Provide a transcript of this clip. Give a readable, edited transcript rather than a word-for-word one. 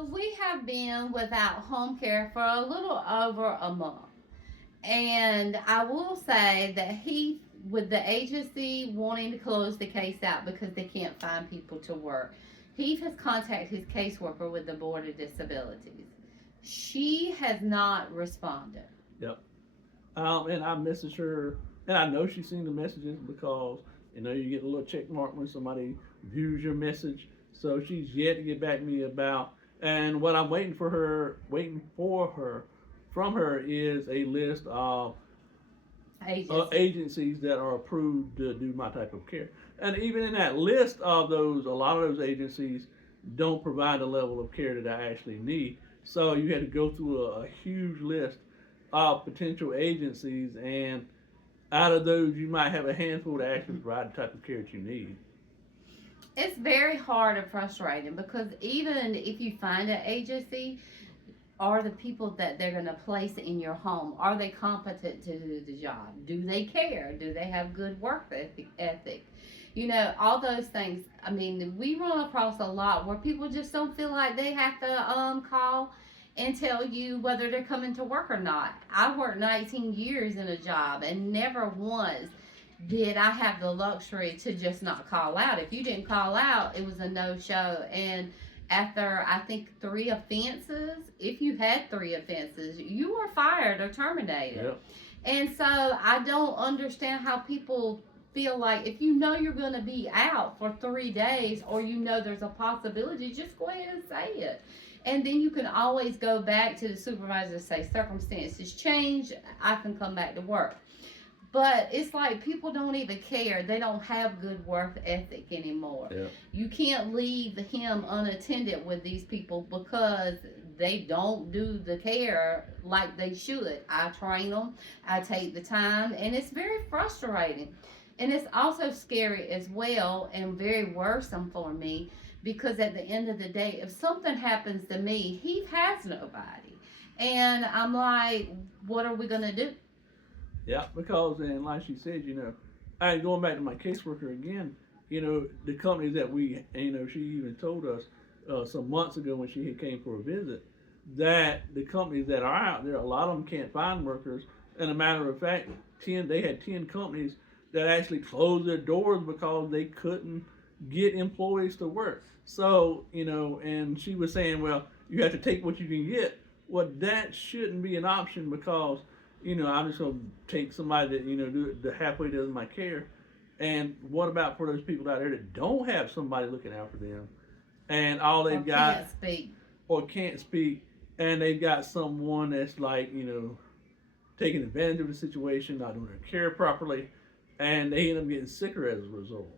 So we have been without home care for a little over a month. And I will say that he, with the agency wanting to close the case out because they can't find people to work, he has contacted his caseworker with the Board of Disabilities. She has not responded. Yep. And I messaged her, and I know she's seen the messages because you get a little check mark when somebody views your message. So she's yet to get back to me about. And what I'm waiting for her from her is a list of Agency. agencies that are approved to do my type of care. And even in that list of those, a lot of those agencies don't provide the level of care that I actually need. So you had to go through a huge list of potential agencies, and out of those, you might have a handful that actually provide the type of care that you need. It's very hard and frustrating because even if you find an agency, are the people that they're going to place in your home, are they competent to do the job? Do they care? Do they have good work ethic? All those things. I mean, we run across a lot where people just don't feel like they have to call and tell you whether they're coming to work or not. I worked 19 years in a job and never once did I have the luxury to just not call out. If you didn't call out, it was a no show. And after I think 3 offenses, if you had 3 offenses, you were fired or terminated. Yep. And so I don't understand how people feel like if you know you're going to be out for 3 days or there's a possibility, just go ahead and say it. And then you can always go back to the supervisor and say, circumstances change, I can come back to work. But it's like people don't even care. They don't have good work ethic anymore. Yeah. You can't leave him unattended with these people because they don't do the care like they should. I train them, I take the time, and it's very frustrating. And it's also scary as well and very worrisome for me because at the end of the day, if something happens to me, he has nobody. And I'm like, what are we going to do? Yeah, because and like she said, I going back to my caseworker again. The companies that she even told us some months ago when she came for a visit that the companies that are out there, a lot of them can't find workers. And a matter of fact, they had 10 companies that actually closed their doors because they couldn't get employees to work. So and she was saying, well, you have to take what you can get. Well, that shouldn't be an option because I'm just gonna take somebody that do the halfway does my care. And what about for those people out there that don't have somebody looking out for them, and all they've got Can't speak. or can't speak, and they've got someone that's like taking advantage of the situation, not doing their care properly, and they end up getting sicker as a result.